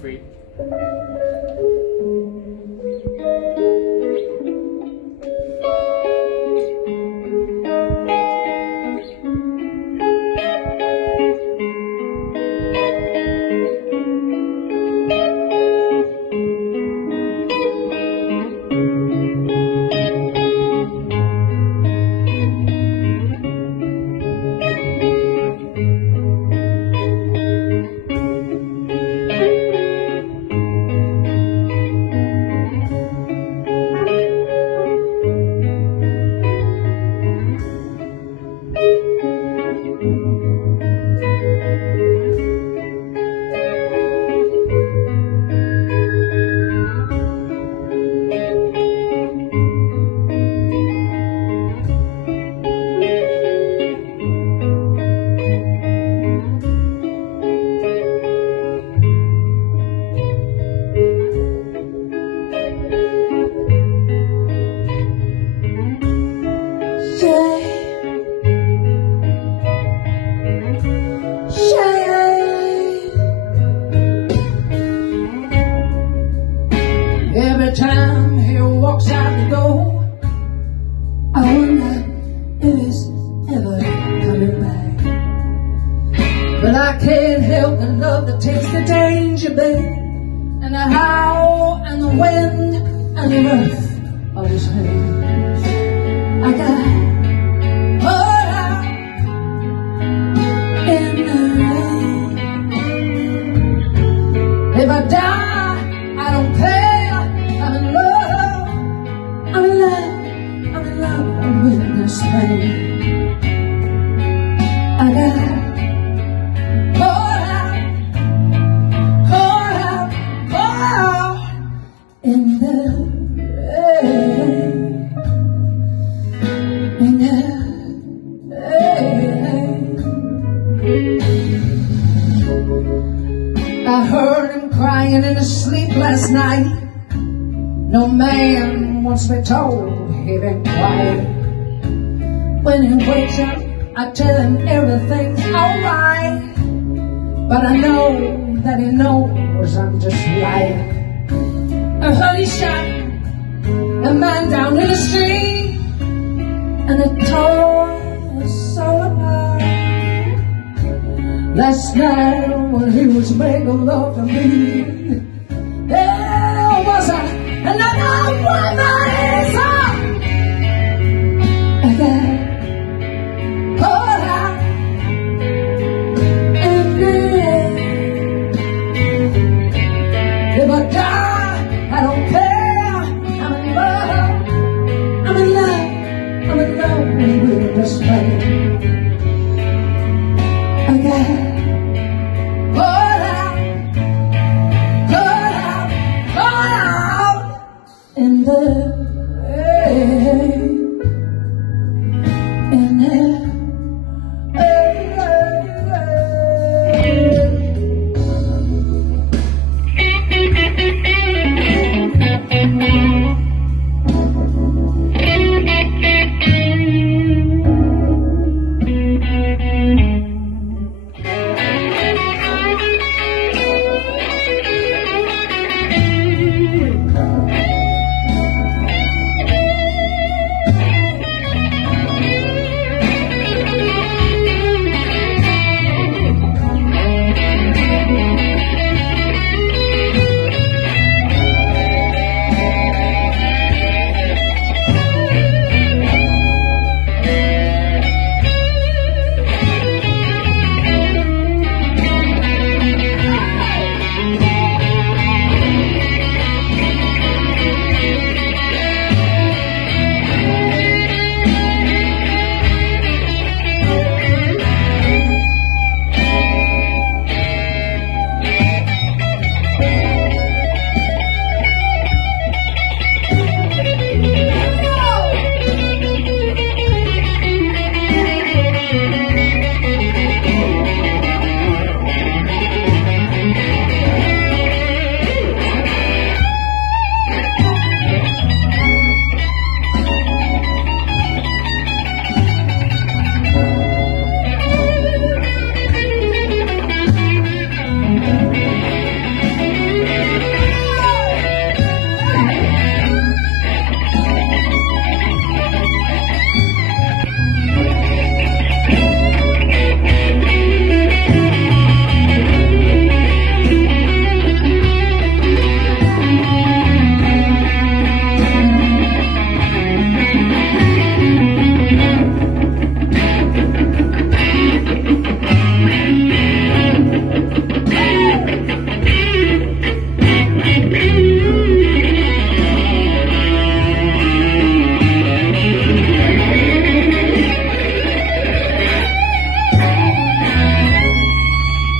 free. Every time he walks out the door, I wonder if he's ever coming back. But I can't help but love the taste of danger, babe, and the howl and the wind and the rough of his hands. I got put out in the rain. If I die, I don't care. I'm in love, I'm in love, I'm in love with this pain. I got caught out in the rain, in the rain. I heard him crying in his sleep last night. No man wants me told he been quiet. When he wakes up, I tell him everything's alright. But I know that he knows I'm just lying. I heard he shot a man down in the street, and it tore his soul apart. Last night when he was making love to me, there was another woman's arm. I got caught out in the rain. If I die,